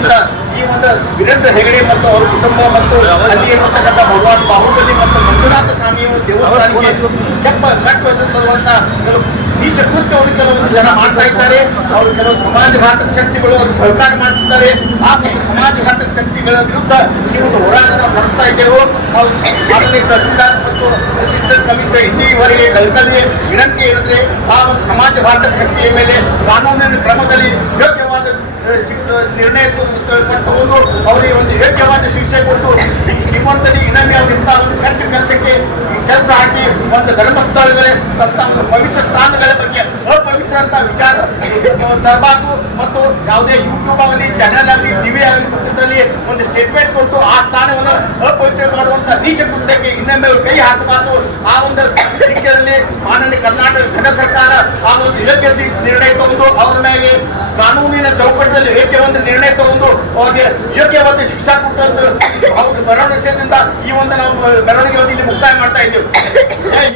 ಅಂತ ಈ ಒಂದು ವೀರೇಂದ್ರ ಹೆಗಡೆ ಮತ್ತು ಅವರ ಕುಟುಂಬ ಮತ್ತು ಅಲ್ಲಿ ಇರತಕ್ಕಂಥ ಭಗವಾನ್ ಬಾಹುಬಲಿ ಮತ್ತು ಮಂಜುನಾಥ ಸ್ವಾಮಿಯ ದೇವಸ್ಥಾನಕ್ಕೆ ಕಟ್ಟುವಂತ ಈ ಕೃತ್ಯವನ್ನು ಕೆಲವು ಜನ ಮಾಡ್ತಾ ಇದ್ದಾರೆ. ಅವರು ಕೆಲವು ಸಮಾಜಘಾತಕ ಶಕ್ತಿಗಳು ಅವರು ಸಹಕಾರ ಮಾಡ್ತಿದ್ದಾರೆ. ಆ ಒಂದು ಸಮಾಜಘಾತಕ ಶಕ್ತಿಗಳ ವಿರುದ್ಧ ಈ ಒಂದು ಹೋರಾಟ ನಡೆಸ್ತಾ ಇದ್ದೇವೆ. ಮಾನನೀಯ ತಹಸೀಲ್ದಾರ್ ಮತ್ತು ಅಸಿಸ್ಟೆಂಟ್ ಕಮಿಷನರ್ ಇಲ್ಲಿವರೆಗೆ ಕಲ್ಕಲಿಗೆ ವಿನಂತಿ ಏನಂದ್ರೆ ಆ ಒಂದು ಸಮಾಜಘಾತಕ ಶಕ್ತಿಯ ಮೇಲೆ ಕಾನೂನಿನ ಕ್ರಮದಲ್ಲಿ ಯೋಗ್ಯವಾದ ನಿರ್ಣಯ ತಗೊಂಡು ಅವರಿಗೆ ಒಂದು ಯೋಗ್ಯವಾದ ಶಿಕ್ಷೆ ಕೊಟ್ಟು ನಿಮ್ಮೊಂದಿಗೆ ಇನ್ನೊಮ್ಮೆ ಅವರಿಂದ ಒಂದು ಕೆಟ್ಟ ಕೆಲಸ ಹಾಕಿ ಒಂದು ಧರ್ಮಸ್ಥಳಗಳೇ ಒಂದು ಪವಿತ್ರ ಸ್ಥಾನಗಳ ಬಗ್ಗೆ ಅಪವಿತ್ರ ಅಂತ ವಿಚಾರ ತರಬಾರ್ದು ಮತ್ತು ಯಾವುದೇ ಯೂಟ್ಯೂಬ್ ಆಗಲಿ ಚಾನೆಲ್ ಆಗಲಿ ಟಿವಿ ಆಗಲಿ ಪಕ್ಕದಲ್ಲಿ ಒಂದು ಸ್ಟೇಟ್ಮೆಂಟ್ ಕೊಟ್ಟು ಆ ಸ್ಥಾನವನ್ನು ಅಪವಿತ್ರ ಮಾಡುವಂತ ನೀಚ ಕೃತ್ಯಕ್ಕೆ ಇನ್ನೊಮ್ಮೆ ಅವರು ಕೈ ಹಾಕಬಾರ್ದು. ಆ ಒಂದು ದಿಕ್ಕಲ್ಲಿ ಮಾನನೀಯ ಕರ್ನಾಟಕ ಘನ ಸರ್ಕಾರ ಆ ಒಂದು ಯೋಗ್ಯ ನಿರ್ಣಯ ತಗೊಂಡು ಅವರ ಮೇಲೆ ಕಾನೂನಿನ ಚೌಕಟ್ಟದಲ್ಲಿ ಯೋಗ್ಯವಾದ ನಿರ್ಣಯ ತಗೊಂಡು ಅವರಿಗೆ ಯೋಗ್ಯವಾದ ಶಿಕ್ಷಾ ಕೊಟ್ಟು ಮೆರವಣಿಗೆಯಿಂದ ಈ ಒಂದು ನಾವು ಮೆರವಣಿಗೆ ಇಲ್ಲಿ ಮುಕ್ತಾಯ ಮಾಡ್ತಾ ಇದ್ದೇವೆ.